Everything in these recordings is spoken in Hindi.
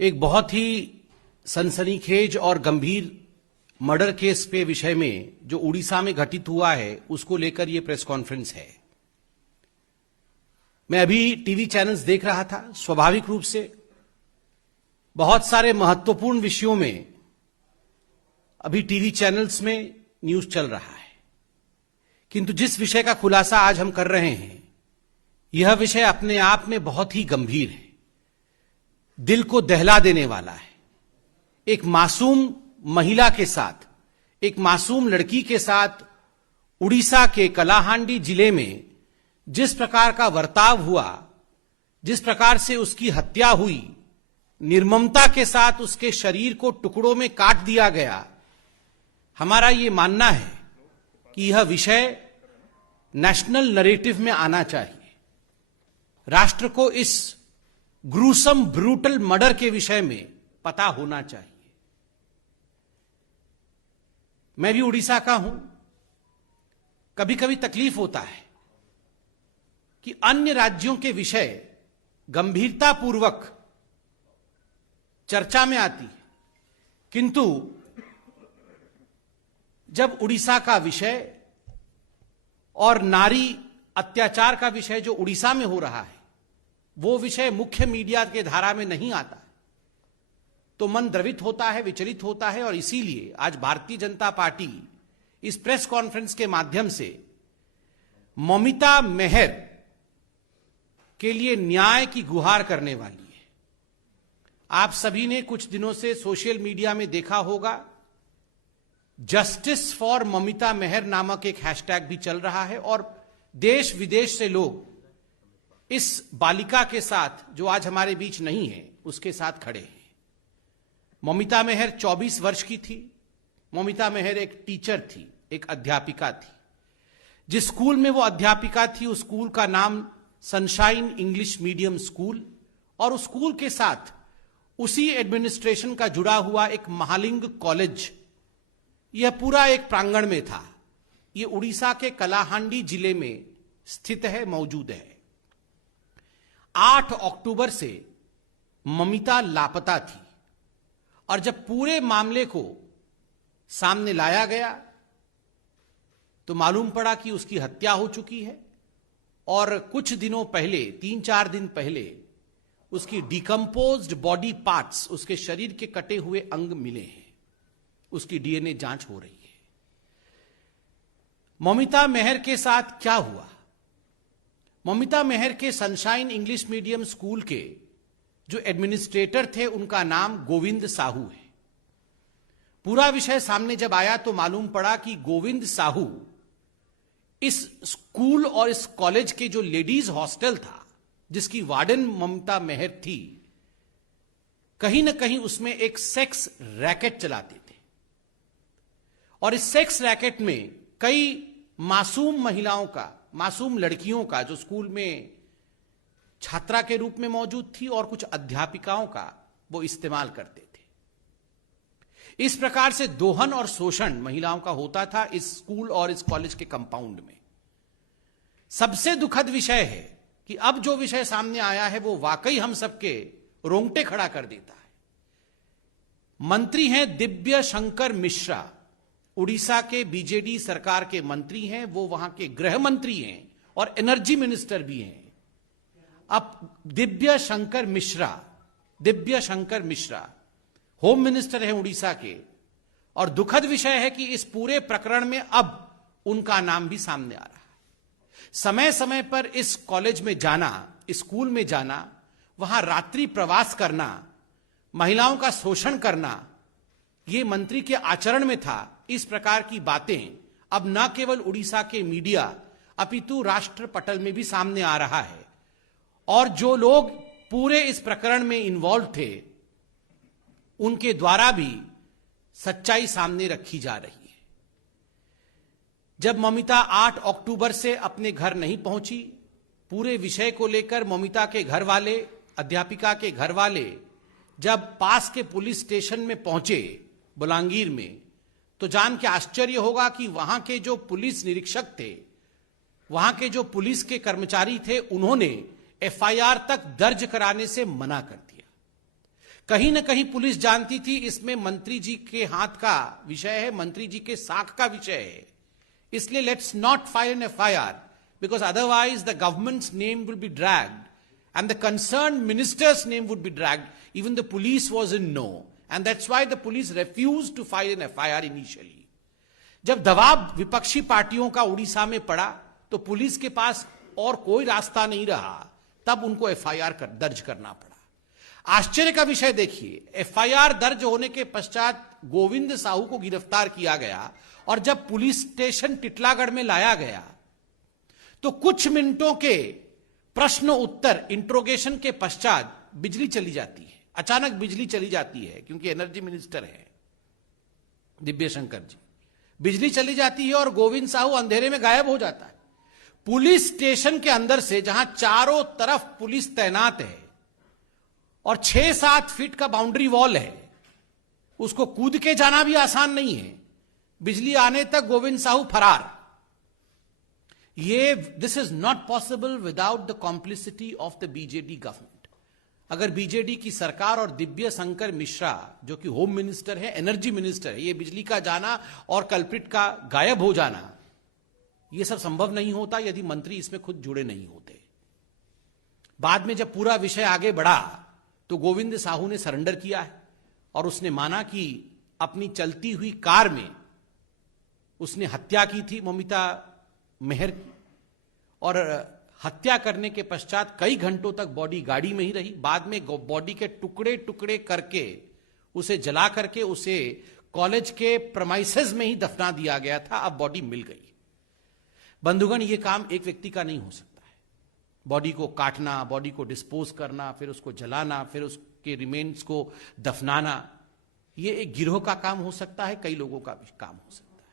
एक बहुत ही सनसनीखेज और गंभीर मर्डर केस पे विषय में जो उड़ीसा में घटित हुआ है उसको लेकर यह प्रेस कॉन्फ्रेंस है। मैं अभी टीवी चैनल्स देख रहा था। स्वाभाविक रूप से बहुत सारे महत्वपूर्ण विषयों में अभी टीवी चैनल्स में न्यूज चल रहा है, किंतु जिस विषय का खुलासा आज हम कर रहे हैं यह विषय अपने आप में बहुत ही गंभीर है, दिल को दहला देने वाला है। एक मासूम महिला के साथ, एक मासूम लड़की के साथ उड़ीसा के कलाहांडी जिले में जिस प्रकार का बर्ताव हुआ, जिस प्रकार से उसकी हत्या हुई, निर्ममता के साथ उसके शरीर को टुकड़ों में काट दिया गया, हमारा यह मानना है कि यह विषय नेशनल नरेटिव में आना चाहिए। राष्ट्र को इस ग्रूसम ब्रूटल मर्डर के विषय में पता होना चाहिए। मैं भी उड़ीसा का हूं। कभी कभी तकलीफ होता है कि अन्य राज्यों के विषय गंभीरतापूर्वक चर्चा में आती है, किंतु जब उड़ीसा का विषय और नारी अत्याचार का विषय जो उड़ीसा में हो रहा है वो विषय मुख्य मीडिया के धारा में नहीं आता तो मन द्रवित होता है, विचलित होता है। और इसीलिए आज भारतीय जनता पार्टी इस प्रेस कॉन्फ्रेंस के माध्यम से ममिता मेहर के लिए न्याय की गुहार करने वाली है। आप सभी ने कुछ दिनों से सोशल मीडिया में देखा होगा, जस्टिस फॉर ममिता मेहर नामक एक हैशटैग भी चल रहा है और देश विदेश से लोग इस बालिका के साथ, जो आज हमारे बीच नहीं है, उसके साथ खड़े हैं। ममिता मेहर 24 वर्ष की थी। ममिता मेहर एक टीचर थी, एक अध्यापिका थी। जिस स्कूल में वो अध्यापिका थी उस स्कूल का नाम सनशाइन इंग्लिश मीडियम स्कूल, और उस स्कूल के साथ उसी एडमिनिस्ट्रेशन का जुड़ा हुआ एक महालिंग कॉलेज, यह पूरा एक प्रांगण में था। यह उड़ीसा के कलाहांडी जिले में स्थित है, मौजूद है। 8 अक्टूबर से ममिता लापता थी और जब पूरे मामले को सामने लाया गया तो मालूम पड़ा कि उसकी हत्या हो चुकी है और कुछ दिनों पहले, 3-4 दिन पहले, उसकी डिकम्पोज्ड बॉडी पार्ट्स, उसके शरीर के कटे हुए अंग मिले हैं। उसकी डीएनए जांच हो रही है। ममिता मेहर के साथ क्या हुआ? ममिता मेहर के सनशाइन इंग्लिश मीडियम स्कूल के जो एडमिनिस्ट्रेटर थे उनका नाम गोविंद साहू है। पूरा विषय सामने जब आया तो मालूम पड़ा कि गोविंद साहू इस स्कूल और इस कॉलेज के जो लेडीज हॉस्टल था, जिसकी वार्डन ममिता मेहर थी, कहीं ना कहीं उसमें एक सेक्स रैकेट चलाते थे और इस सेक्स रैकेट में कई मासूम महिलाओं का, मासूम लड़कियों का, जो स्कूल में छात्रा के रूप में मौजूद थी, और कुछ अध्यापिकाओं का वो इस्तेमाल करते थे। इस प्रकार से दोहन और शोषण महिलाओं का होता था इस स्कूल और इस कॉलेज के कंपाउंड में। सबसे दुखद विषय है कि अब जो विषय सामने आया है वो वाकई हम सबके रोंगटे खड़ा कर देता है। मंत्री हैं दिव्य शंकर मिश्रा, उड़ीसा के बीजेडी सरकार के मंत्री हैं। वो वहां के गृह मंत्री हैं और एनर्जी मिनिस्टर भी हैं। अब दिव्य शंकर मिश्रा होम मिनिस्टर हैं उड़ीसा के, और दुखद विषय है कि इस पूरे प्रकरण में अब उनका नाम भी सामने आ रहा है। समय समय पर इस कॉलेज में जाना, इस स्कूल में जाना, वहां रात्रि प्रवास करना, महिलाओं का शोषण करना, यह मंत्री के आचरण में था। इस प्रकार की बातें अब न केवल उड़ीसा के मीडिया अपितु राष्ट्र पटल में भी सामने आ रहा है, और जो लोग पूरे इस प्रकरण में इन्वॉल्व थे उनके द्वारा भी सच्चाई सामने रखी जा रही है। जब ममिता 8 अक्टूबर से अपने घर नहीं पहुंची, पूरे विषय को लेकर ममिता के घर वाले, अध्यापिका के घर वाले जब पास के पुलिस स्टेशन में पहुंचे बलांगीर में, तो जान के आश्चर्य होगा कि वहां के जो पुलिस निरीक्षक थे, वहां के जो पुलिस के कर्मचारी थे, उन्होंने एफआईआर तक दर्ज कराने से मना कर दिया। कहीं ना कहीं पुलिस जानती थी इसमें मंत्री जी के हाथ का विषय है, मंत्री जी के साख का विषय है, इसलिए let's not file an FIR because otherwise the governments name will be dragged and the concerned minister's name would be dragged. Even the police was in no, and that's why the police refused to file an FIR initially. जब दबाव विपक्षी पार्टियों का उड़ीसा में पड़ा तो पुलिस के पास और कोई रास्ता नहीं रहा, तब उनको FIR दर्ज करना पड़ा। आश्चर्य का विषय देखिए, FIR दर्ज होने के पश्चात गोविंद साहू को गिरफ्तार किया गया और जब पुलिस स्टेशन टिटलागढ़ में लाया गया तो कुछ मिनटों के प्रश्न उत्तर इंट्रोगेशन के पश्चात बिजली चली जाती है। अचानक बिजली चली जाती है क्योंकि एनर्जी मिनिस्टर है दिव्य शंकर जी। बिजली चली जाती है और गोविंद साहू अंधेरे में गायब हो जाता है। पुलिस स्टेशन के अंदर से, जहां चारों तरफ पुलिस तैनात है और 6-7 फीट का बाउंड्री वॉल है, उसको कूद के जाना भी आसान नहीं है। बिजली आने तक गोविंद साहू फरार। This is not possible without the complicity of the BJD government. अगर बीजेडी की सरकार और दिव्य शंकर मिश्रा जो कि होम मिनिस्टर है, एनर्जी मिनिस्टर है, ये बिजली का जाना और कल्प्रिट का गायब हो जाना, ये सब संभव नहीं होता यदि मंत्री इसमें खुद जुड़े नहीं होते। बाद में जब पूरा विषय आगे बढ़ा तो गोविंद साहू ने सरेंडर किया है और उसने माना कि अपनी चलती हुई कार में उसने हत्या की थी ममिता मेहर की, और हत्या करने के पश्चात कई घंटों तक बॉडी गाड़ी में ही रही। बाद में बॉडी के टुकड़े टुकड़े करके उसे जला करके उसे कॉलेज के प्रमाइसेस में ही दफना दिया गया था। अब बॉडी मिल गई। बंधुगण, यह काम एक व्यक्ति का नहीं हो सकता है। बॉडी को काटना, बॉडी को डिस्पोज करना, फिर उसको जलाना, फिर उसके रिमेन्स को दफनाना, यह एक गिरोह का काम हो सकता है, कई लोगों का भी काम हो सकता है।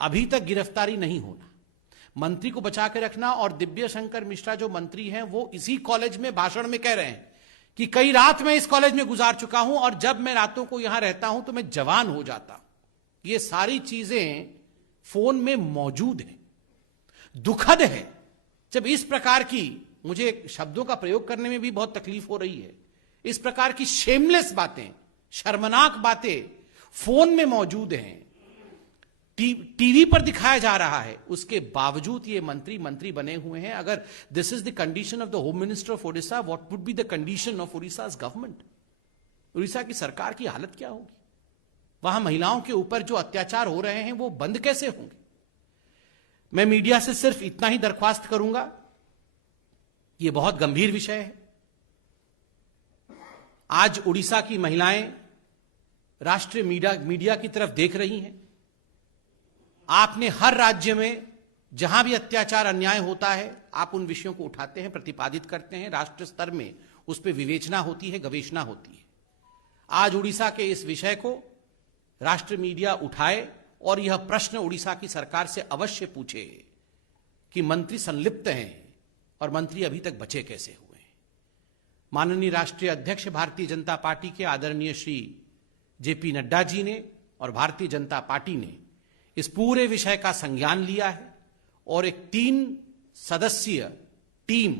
अभी तक गिरफ्तारी नहीं होना, मंत्री को बचा के रखना। और दिव्य शंकर मिश्रा जो मंत्री हैं वो इसी कॉलेज में भाषण में कह रहे हैं कि कई रात मैं इस कॉलेज में गुजार चुका हूं और जब मैं रातों को यहां रहता हूं तो मैं जवान हो जाता हूं। ये सारी चीजें फोन में मौजूद हैं। दुखद है जब इस प्रकार की, मुझे शब्दों का प्रयोग करने में भी बहुत तकलीफ हो रही है, इस प्रकार की शेमलेस बातें, शर्मनाक बातें फोन में मौजूद हैं, टीवी पर दिखाया जा रहा है, उसके बावजूद ये मंत्री बने हुए हैं। अगर this is the condition of the home minister of Odisha, what would be the condition of Odisha's government? Orissa की सरकार की हालत क्या होगी? वहां महिलाओं के ऊपर जो अत्याचार हो रहे हैं वो बंद कैसे होंगे? मैं मीडिया से सिर्फ इतना ही दरख्वास्त करूंगा, यह बहुत गंभीर विषय है। आज उड़ीसा की महिलाएं राष्ट्रीय मीडिया की तरफ देख रही हैं। आपने हर राज्य में जहां भी अत्याचार अन्याय होता है, आप उन विषयों को उठाते हैं, प्रतिपादित करते हैं, राष्ट्र स्तर में उस पर विवेचना होती है, गवेषणा होती है। आज उड़ीसा के इस विषय को राष्ट्र मीडिया उठाए और यह प्रश्न उड़ीसा की सरकार से अवश्य पूछे कि मंत्री संलिप्त हैं और मंत्री अभी तक बचे कैसे हुए हैं। माननीय राष्ट्रीय अध्यक्ष भारतीय जनता पार्टी के आदरणीय श्री जेपी नड्डा जी ने और भारतीय जनता पार्टी ने इस पूरे विषय का संज्ञान लिया है और एक 3 सदस्यीय टीम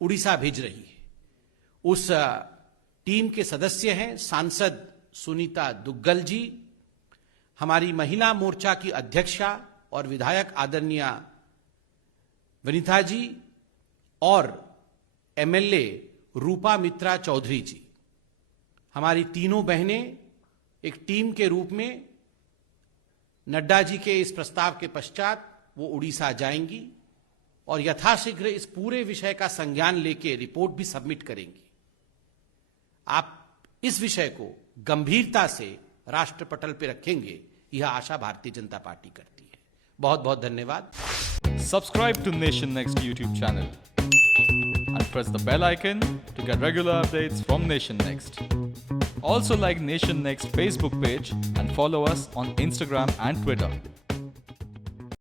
उड़ीसा भेज रही है। उस टीम के सदस्य हैं सांसद सुनीता दुग्गल जी, हमारी महिला मोर्चा की अध्यक्षा और विधायक आदरणीय वनिता जी और एमएलए रूपा मित्रा चौधरी जी। हमारी तीनों बहनें एक टीम के रूप में नड्डा जी के इस प्रस्ताव के पश्चात वो उड़ीसा जाएंगी और यथाशीघ्र इस पूरे विषय का संज्ञान लेके रिपोर्ट भी सबमिट करेंगी। आप इस विषय को गंभीरता से राष्ट्र पटल पे रखेंगे, यह आशा भारतीय जनता पार्टी करती है। बहुत बहुत धन्यवाद। Subscribe to Nation Next YouTube channel and press the bell icon to get regular updates from Nation Next. Also like Nation Next Facebook page and follow us on Instagram and Twitter.